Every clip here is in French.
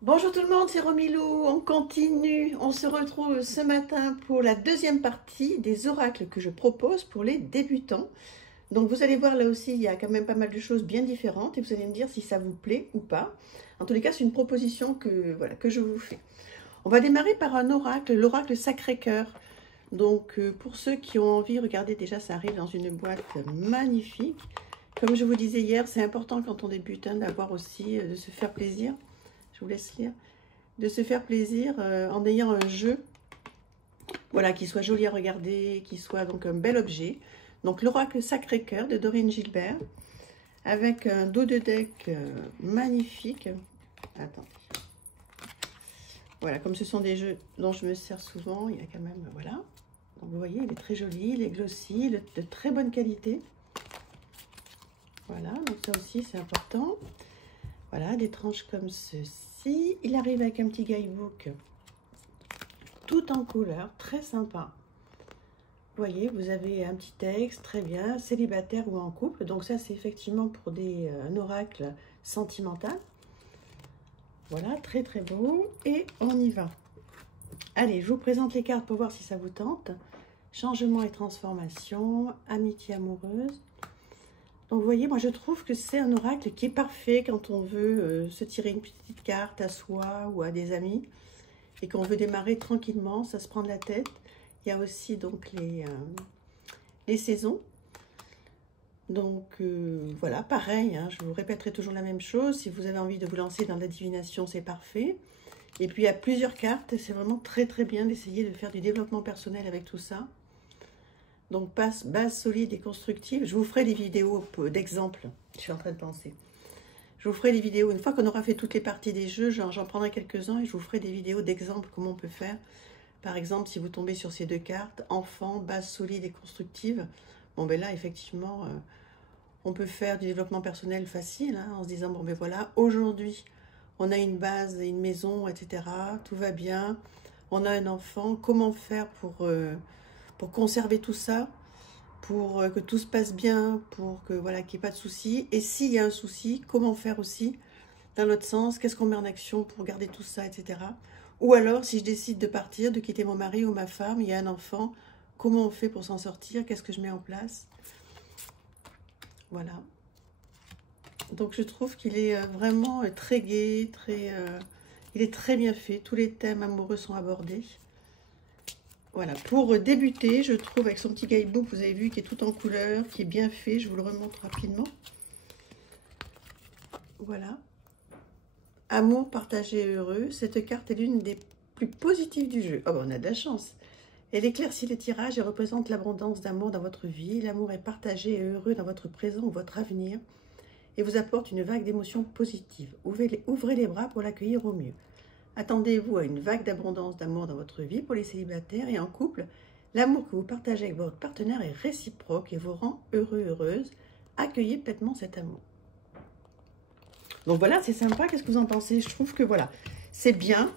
Bonjour tout le monde, c'est Romilou, on continue, on se retrouve ce matin pour la deuxième partie des oracles que je propose pour les débutants. Donc vous allez voir là aussi, il y a quand même pas mal de choses bien différentes et vous allez me dire si ça vous plaît ou pas. En tous les cas, c'est une proposition que je vous fais. On va démarrer par un oracle, l'oracle Sacré-Cœur. Donc pour ceux qui ont envie, regardez déjà, ça arrive dans une boîte magnifique. Comme je vous disais hier, c'est important quand on débute d'avoir aussi, de se faire plaisir. Je vous laisse lire. De se faire plaisir en ayant un jeu, voilà, qui soit joli à regarder, qui soit donc un bel objet. Donc l'oracle Sacré-Cœur de Dorine Gilbert, avec un dos de deck magnifique. Attends. Voilà, comme ce sont des jeux dont je me sers souvent, il y a quand même, voilà. Donc vous voyez, il est très joli, il est glossy, de très bonne qualité. Voilà, donc ça aussi c'est important. Voilà, des tranches comme ceci. Il arrive avec un petit guidebook tout en couleur, très sympa. Vous voyez, vous avez un petit texte, très bien, célibataire ou en couple. Donc ça, c'est effectivement pour un oracle sentimental. Voilà, très très beau. Et on y va. Allez, je vous présente les cartes pour voir si ça vous tente. Changement et transformation, amitié amoureuse. Donc vous voyez, moi je trouve que c'est un oracle qui est parfait quand on veut se tirer une petite carte à soi ou à des amis et qu'on veut démarrer tranquillement, ça se prend de la tête. Il y a aussi donc les saisons. Donc voilà, pareil, hein, je vous répéterai toujours la même chose. Si vous avez envie de vous lancer dans la divination, c'est parfait. Et puis il y a plusieurs cartes, c'est vraiment très très bien d'essayer de faire du développement personnel avec tout ça. Donc, base solide et constructive. Je vous ferai des vidéos d'exemples. Je suis en train de penser. Je vous ferai des vidéos. Une fois qu'on aura fait toutes les parties des jeux, j'en prendrai quelques-uns et je vous ferai des vidéos d'exemples comment on peut faire. Par exemple, si vous tombez sur ces deux cartes, enfant, base solide et constructive. Bon, ben là, effectivement, on peut faire du développement personnel facile, hein, en se disant, bon, ben voilà, aujourd'hui, on a une base, une maison, etc. Tout va bien. On a un enfant. Comment faire pour conserver tout ça, pour que tout se passe bien, pour que voilà, qu'il n'y ait pas de soucis. Et s'il y a un souci, comment faire aussi dans l'autre sens, qu'est-ce qu'on met en action pour garder tout ça, etc. Ou alors, si je décide de partir, de quitter mon mari ou ma femme, il y a un enfant, comment on fait pour s'en sortir, qu'est-ce que je mets en place. Voilà. Donc je trouve qu'il est vraiment très gai, il est très bien fait, tous les thèmes amoureux sont abordés. Voilà, pour débuter, je trouve avec son petit guidebook, vous avez vu, qui est tout en couleur, qui est bien fait, je vous le remontre rapidement. Voilà. Amour partagé et heureux, cette carte est l'une des plus positives du jeu. Oh, ben, on a de la chance. Elle éclaircit les tirages et représente l'abondance d'amour dans votre vie. L'amour est partagé et heureux dans votre présent ou votre avenir et vous apporte une vague d'émotions positives. Ouvrez les bras pour l'accueillir au mieux. Attendez-vous à une vague d'abondance d'amour dans votre vie pour les célibataires et en couple. L'amour que vous partagez avec votre partenaire est réciproque et vous rend heureux, heureuse. Accueillez pleinement cet amour. Donc voilà, c'est sympa. Qu'est-ce que vous en pensez? Je trouve que voilà, c'est bien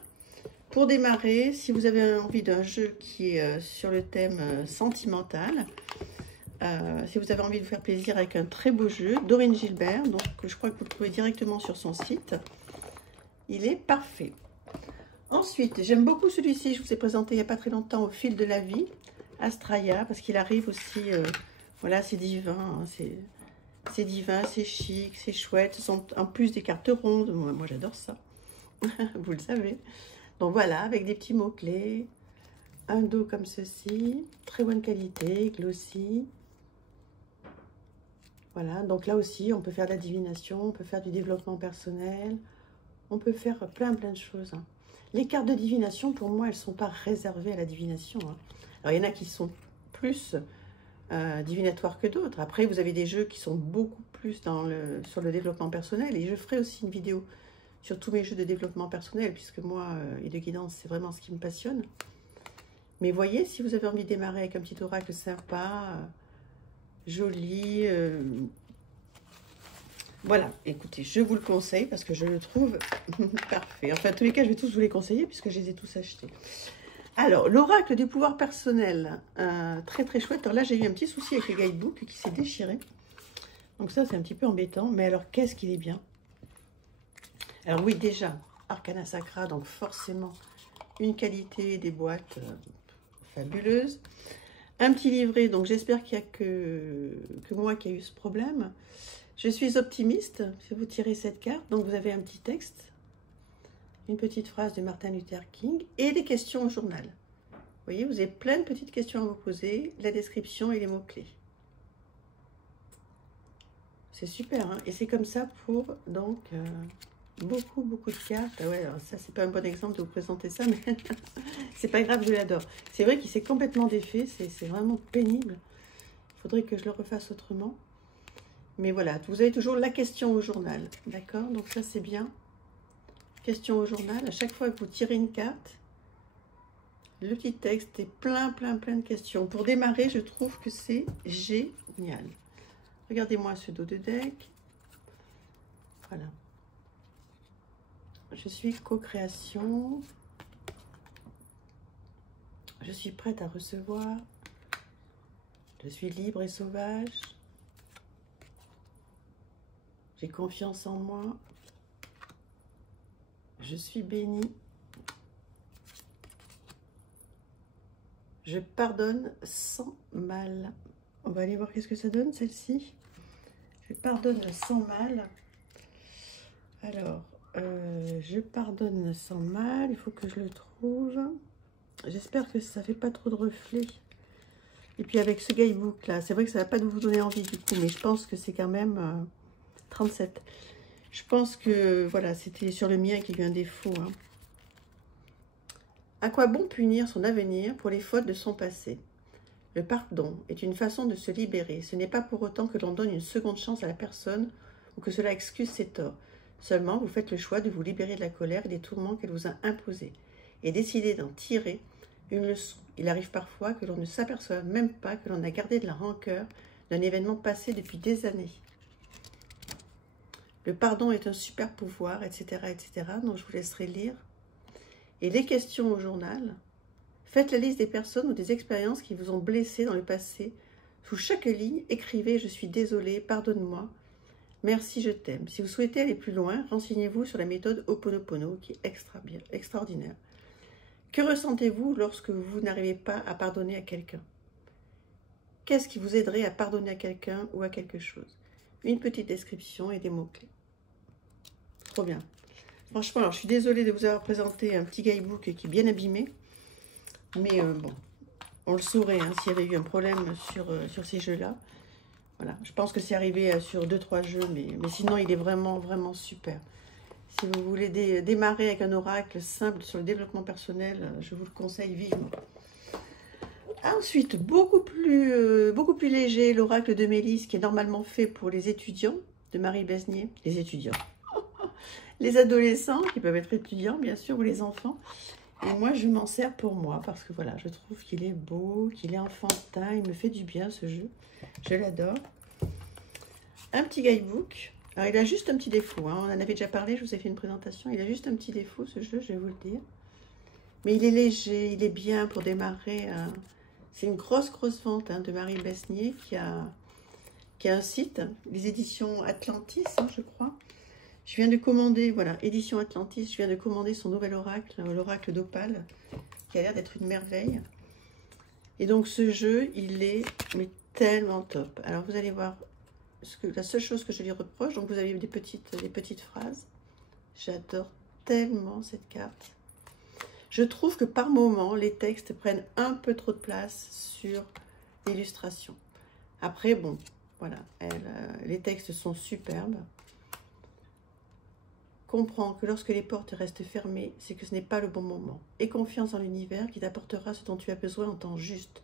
pour démarrer. Si vous avez envie d'un jeu qui est sur le thème sentimental, si vous avez envie de vous faire plaisir avec un très beau jeu, Dorine Gilbert, donc je crois que vous le trouvez directement sur son site. Il est parfait. Ensuite, j'aime beaucoup celui-ci, je vous ai présenté il n'y a pas très longtemps, Au fil de la vie, Astraya, parce qu'il arrive aussi, voilà, c'est divin, hein, c'est divin, c'est chic, c'est chouette, ce sont en plus des cartes rondes, moi j'adore ça, vous le savez. Donc voilà, avec des petits mots-clés, un dos comme ceci, très bonne qualité, glossy. Voilà, donc là aussi, on peut faire de la divination, on peut faire du développement personnel, on peut faire plein de choses, hein. Les cartes de divination, pour moi, elles ne sont pas réservées à la divination, hein. Alors, il y en a qui sont plus divinatoires que d'autres. Après, vous avez des jeux qui sont beaucoup plus sur le développement personnel. Et je ferai aussi une vidéo sur tous mes jeux de développement personnel, puisque moi, et de guidance, c'est vraiment ce qui me passionne. Mais voyez, si vous avez envie de démarrer avec un petit oracle sympa, joli... Voilà, écoutez, je vous le conseille parce que je le trouve parfait. Enfin, en tous les cas, je vais tous vous les conseiller puisque je les ai tous achetés. Alors, l'oracle du pouvoir personnel, très très chouette. Alors là, j'ai eu un petit souci avec le guidebook qui s'est déchiré. Donc ça, c'est un petit peu embêtant. Mais alors, qu'est-ce qu'il est bien? Alors oui, déjà, Arcana Sacra, donc forcément une qualité des boîtes fabuleuse. Un petit livret, donc j'espère qu'il n'y a que moi qui ai eu ce problème. Je suis optimiste, si vous tirez cette carte, donc vous avez un petit texte, une petite phrase de Martin Luther King et des questions au journal. Vous voyez, vous avez plein de petites questions à vous poser, la description et les mots-clés. C'est super, hein, et c'est comme ça pour donc beaucoup de cartes. Ah ouais, alors ça c'est pas un bon exemple de vous présenter ça, mais c'est pas grave, je l'adore. C'est vrai qu'il s'est complètement défait, c'est vraiment pénible. Il faudrait que je le refasse autrement. Mais voilà, vous avez toujours la question au journal, d'accord? Donc ça c'est bien. Question au journal, à chaque fois que vous tirez une carte, le petit texte est plein de questions. Pour démarrer, je trouve que c'est génial. Regardez-moi ce dos de deck. Voilà. Je suis co-création. Je suis prête à recevoir. Je suis libre et sauvage. J'ai confiance en moi. Je suis bénie. Je pardonne sans mal. On va aller voir qu'est-ce que ça donne, celle-ci. Je pardonne sans mal. Alors, je pardonne sans mal. Il faut que je le trouve. J'espère que ça ne fait pas trop de reflets. Et puis avec ce guidebook là, c'est vrai que ça ne va pas vous donner envie du coup, mais je pense que c'est quand même 37. Je pense que, voilà, c'était sur le mien qu'il y a eu un défaut. Hein. À quoi bon punir son avenir pour les fautes de son passé? Le pardon est une façon de se libérer. Ce n'est pas pour autant que l'on donne une seconde chance à la personne ou que cela excuse ses torts. Seulement, vous faites le choix de vous libérer de la colère et des tourments qu'elle vous a imposés et décidez d'en tirer une leçon. Il arrive parfois que l'on ne s'aperçoive même pas que l'on a gardé de la rancœur d'un événement passé depuis des années. Le pardon est un super pouvoir, etc., etc. Donc, je vous laisserai lire. Et les questions au journal. Faites la liste des personnes ou des expériences qui vous ont blessé dans le passé. Sous chaque ligne, écrivez « Je suis désolé, pardonne-moi, merci, je t'aime ». Si vous souhaitez aller plus loin, renseignez-vous sur la méthode Ho'oponopono qui est extraordinaire. Que ressentez-vous lorsque vous n'arrivez pas à pardonner à quelqu'un? Qu'est-ce qui vous aiderait à pardonner à quelqu'un ou à quelque chose? Une petite description et des mots-clés. Trop bien. Franchement, alors, je suis désolée de vous avoir présenté un petit guidebook qui est bien abîmé. Mais bon, on le saurait hein, s'il y avait eu un problème sur ces jeux-là. Voilà, je pense que c'est arrivé sur 2-3 jeux, mais sinon, il est vraiment super. Si vous voulez démarrer avec un oracle simple sur le développement personnel, je vous le conseille vivement. Ensuite, beaucoup plus léger, l'oracle de Mélisse, qui est normalement fait pour les étudiants, de Marie Besnier. Les étudiants. Les adolescents, qui peuvent être étudiants, bien sûr, ou les enfants. Et moi, je m'en sers pour moi, parce que voilà, je trouve qu'il est beau, qu'il est enfantin, il me fait du bien, ce jeu. Je l'adore. Un petit guidebook. Alors, il a juste un petit défaut, hein. On en avait déjà parlé, je vous ai fait une présentation. Il a juste un petit défaut, ce jeu, je vais vous le dire. Mais il est léger, il est bien pour démarrer. C'est une grosse vente hein, de Marie Besnier qui a un site, les éditions Atlantis, hein, je crois. Je viens de commander, voilà, édition Atlantis, je viens de commander son nouvel oracle, l'oracle d'Opale, qui a l'air d'être une merveille. Et donc ce jeu, il est mais tellement top. Alors vous allez voir, la seule chose que je lui reproche, donc vous avez des petites phrases. J'adore tellement cette carte. Je trouve que par moment, les textes prennent un peu trop de place sur l'illustration. Après, bon, voilà, les textes sont superbes. Comprends que lorsque les portes restent fermées, c'est que ce n'est pas le bon moment. Aie confiance en l'univers qui t'apportera ce dont tu as besoin en temps juste.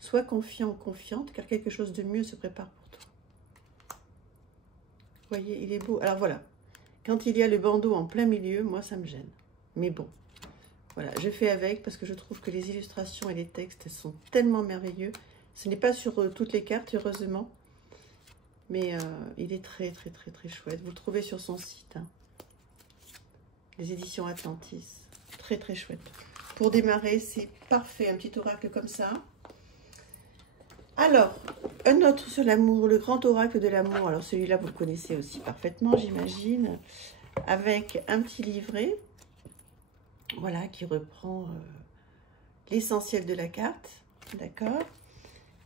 Sois confiant ou confiante, car quelque chose de mieux se prépare pour toi. Vous voyez, il est beau. Alors voilà, quand il y a le bandeau en plein milieu, moi ça me gêne. Mais bon, voilà, je fais avec parce que je trouve que les illustrations et les textes sont tellement merveilleux. Ce n'est pas sur toutes les cartes, heureusement. Mais il est très chouette. Vous le trouvez sur son site, hein. Les éditions Atlantis, très chouette. Pour démarrer, c'est parfait, un petit oracle comme ça. Alors, un autre sur l'amour, le grand oracle de l'amour. Alors celui-là, vous le connaissez aussi parfaitement, j'imagine, avec un petit livret. Voilà, qui reprend l'essentiel de la carte, d'accord?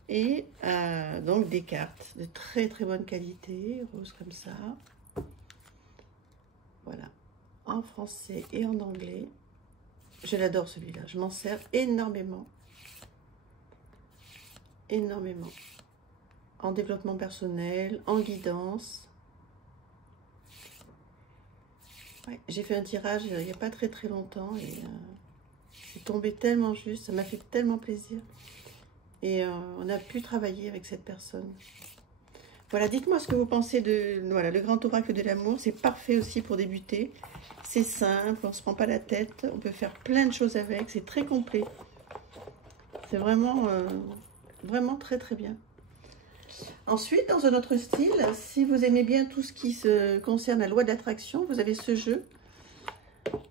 Et donc des cartes de très très bonne qualité, rose comme ça. Voilà, en français et en anglais. Je l'adore celui-là, je m'en sers énormément. Énormément. En développement personnel, en guidance. Ouais, j'ai fait un tirage il n'y a pas très très longtemps et c'est tombé tellement juste, ça m'a fait tellement plaisir. Et on a pu travailler avec cette personne. Voilà, dites-moi ce que vous pensez de voilà, le grand oracle de l'amour. C'est parfait aussi pour débuter. C'est simple, on ne se prend pas la tête. On peut faire plein de choses avec. C'est très complet. C'est vraiment, vraiment très très bien. Ensuite, dans un autre style, si vous aimez bien tout ce qui se concerne la loi de l'attraction, vous avez ce jeu.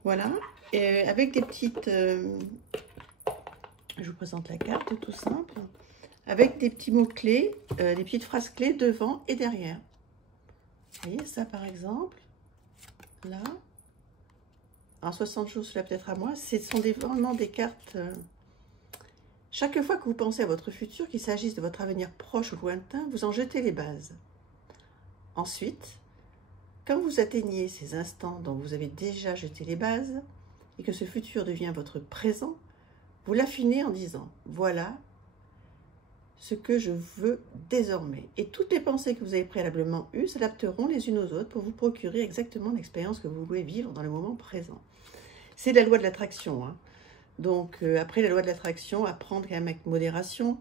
Voilà. Et avec des petites... je vous présente la carte, tout simple. Avec des petits mots-clés, des petites phrases clés devant et derrière. Vous voyez ça par exemple, là. En 60 jours, cela peut-être à moi. Ce sont vraiment des cartes... chaque fois que vous pensez à votre futur, qu'il s'agisse de votre avenir proche ou lointain, vous en jetez les bases. Ensuite, quand vous atteignez ces instants dont vous avez déjà jeté les bases, et que ce futur devient votre présent, vous l'affinez en disant « Voilà ce que je veux désormais. » Et toutes les pensées que vous avez préalablement eues s'adapteront les unes aux autres pour vous procurer exactement l'expérience que vous voulez vivre dans le moment présent. C'est la loi de l'attraction. Hein. Donc, après la loi de l'attraction, à prendre quand même avec modération.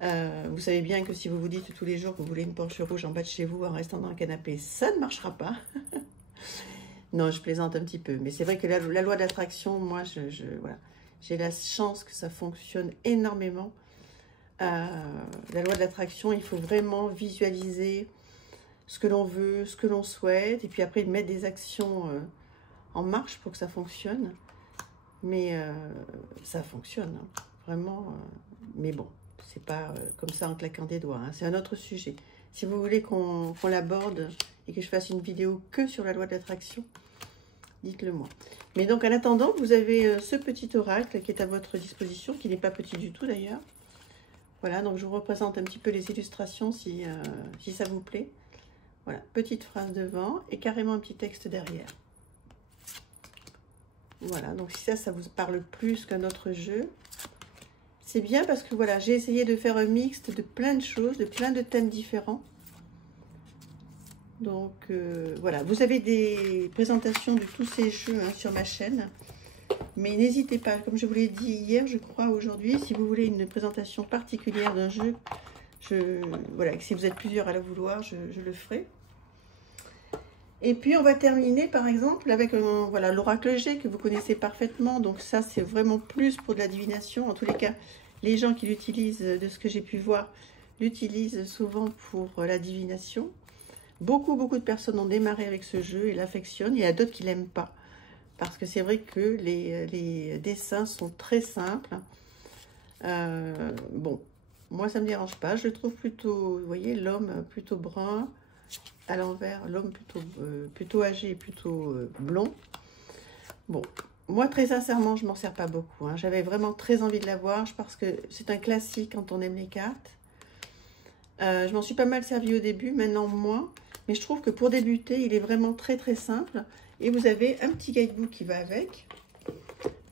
Vous savez bien que si vous vous dites tous les jours que vous voulez une Porsche rouge en bas de chez vous en restant dans le canapé, ça ne marchera pas. Non, je plaisante un petit peu. Mais c'est vrai que la loi de l'attraction, moi, voilà, j'ai la chance que ça fonctionne énormément. La loi de l'attraction, il faut vraiment visualiser ce que l'on veut, ce que l'on souhaite, et puis après mettre des actions en marche pour que ça fonctionne. Mais ça fonctionne, hein, vraiment. Mais bon, c'est pas comme ça en claquant des doigts. Hein, c'est un autre sujet. Si vous voulez qu'on l'aborde et que je fasse une vidéo que sur la loi de l'attraction, dites-le moi. Mais donc, en attendant, vous avez ce petit oracle qui est à votre disposition, qui n'est pas petit du tout d'ailleurs. Voilà, donc je vous représente un petit peu les illustrations si ça vous plaît. Voilà, petite phrase devant et carrément un petit texte derrière. Voilà, donc si ça vous parle plus qu'un autre jeu, c'est bien parce que voilà, j'ai essayé de faire un mixte de plein de choses, de plein de thèmes différents. Donc voilà, vous avez des présentations de tous ces jeux hein, sur ma chaîne. Mais n'hésitez pas, comme je vous l'ai dit hier, je crois, aujourd'hui, si vous voulez une présentation particulière d'un jeu, voilà, si vous êtes plusieurs à la vouloir, je le ferai. Et puis, on va terminer, par exemple, avec voilà, l'oracle G que vous connaissez parfaitement. Donc ça, c'est vraiment plus pour de la divination. En tous les cas, les gens qui l'utilisent, de ce que j'ai pu voir, l'utilisent souvent pour la divination. Beaucoup de personnes ont démarré avec ce jeu et l'affectionnent. Il y a d'autres qui ne l'aiment pas. Parce que c'est vrai que les dessins sont très simples. Bon, moi, ça ne me dérange pas. Je le trouve plutôt, vous voyez, l'homme plutôt brun. À l'envers, l'homme plutôt âgé et plutôt blond. Bon, moi très sincèrement, je m'en sers pas beaucoup. Hein. J'avais vraiment très envie de l'avoir parce que c'est un classique quand on aime les cartes. Je m'en suis pas mal servi au début, maintenant moins. Mais je trouve que pour débuter, il est vraiment très simple. Et vous avez un petit guidebook qui va avec.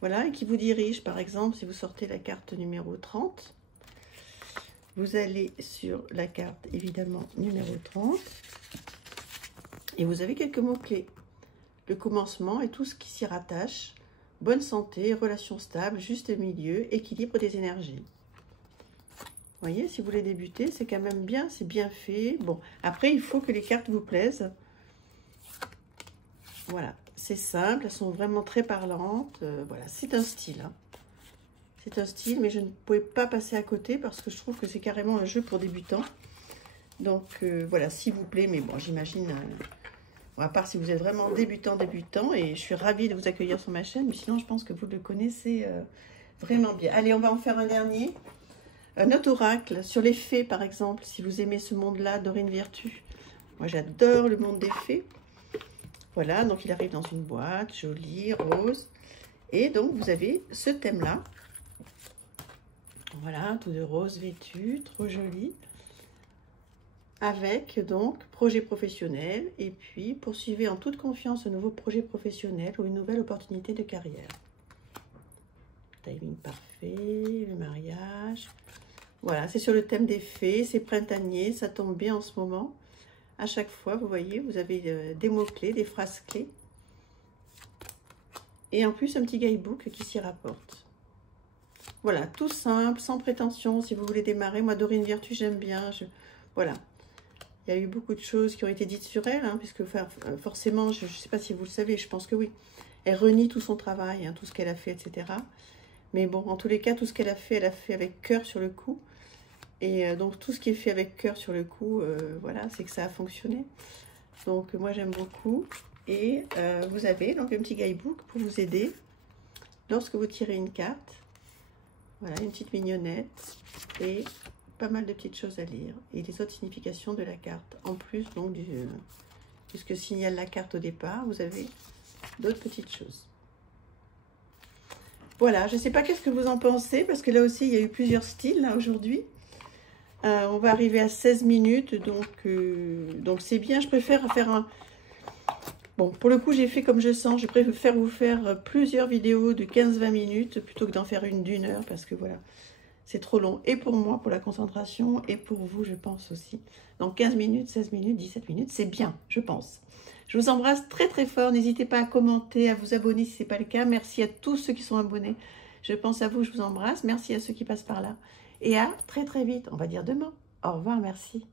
Voilà, et qui vous dirige, par exemple, si vous sortez la carte numéro 30. Vous allez sur la carte, évidemment, numéro 30. Et vous avez quelques mots-clés. Le commencement et tout ce qui s'y rattache. Bonne santé, relations stables, juste milieu, équilibre des énergies. Vous voyez, si vous voulez débuter, c'est quand même bien, c'est bien fait. Bon, après, il faut que les cartes vous plaisent. Voilà, c'est simple, elles sont vraiment très parlantes. Voilà, c'est un style. Hein. C'est un style, mais je ne pouvais pas passer à côté parce que je trouve que c'est carrément un jeu pour débutants. Donc, voilà, s'il vous plaît, mais bon, j'imagine... à part si vous êtes vraiment débutant, et je suis ravie de vous accueillir sur ma chaîne, mais sinon, je pense que vous le connaissez vraiment bien. Allez, on va en faire un dernier. Un autre oracle sur les fées, par exemple, si vous aimez ce monde-là, Dorine Virtue. Moi, j'adore le monde des fées. Voilà, donc il arrive dans une boîte, jolie, rose. Et donc, vous avez ce thème-là. Voilà, tout de rose vêtu, trop joli. Avec donc projet professionnel. Et puis, poursuivez en toute confiance un nouveau projet professionnel ou une nouvelle opportunité de carrière. Timing parfait, le mariage. Voilà, c'est sur le thème des fées, c'est printanier, ça tombe bien en ce moment. À chaque fois, vous voyez, vous avez des mots-clés, des phrases clés. Et en plus, un petit guidebook qui s'y rapporte. Voilà, tout simple, sans prétention, si vous voulez démarrer. Moi, Dorine Virtue, j'aime bien. Voilà. Il y a eu beaucoup de choses qui ont été dites sur elle, hein, puisque forcément, je ne sais pas si vous le savez, je pense que oui. Elle renie tout son travail, hein, tout ce qu'elle a fait, etc. Mais bon, en tous les cas, tout ce qu'elle a fait avec cœur sur le coup. Et donc, tout ce qui est fait avec cœur sur le coup, voilà, c'est que ça a fonctionné. Donc, moi, j'aime beaucoup. Et vous avez donc un petit guidebook pour vous aider lorsque vous tirez une carte. Voilà, une petite mignonnette et pas mal de petites choses à lire. Et les autres significations de la carte. En plus, donc, de ce que signale la carte au départ, vous avez d'autres petites choses. Voilà, je ne sais pas qu'est-ce que vous en pensez, parce que là aussi, il y a eu plusieurs styles là aujourd'hui. On va arriver à 16 minutes, donc c'est bien. Je préfère faire un... Bon, pour le coup, j'ai fait comme je sens. Je préfère vous faire plusieurs vidéos de 15-20 minutes plutôt que d'en faire une d'1 heure, parce que voilà, c'est trop long. Et pour moi, pour la concentration, et pour vous, je pense aussi. Donc 15 minutes, 16 minutes, 17 minutes, c'est bien, je pense. Je vous embrasse très très fort. N'hésitez pas à commenter, à vous abonner si ce n'est pas le cas. Merci à tous ceux qui sont abonnés. Je pense à vous, je vous embrasse. Merci à ceux qui passent par là. Et à très très vite, on va dire demain. Au revoir, merci.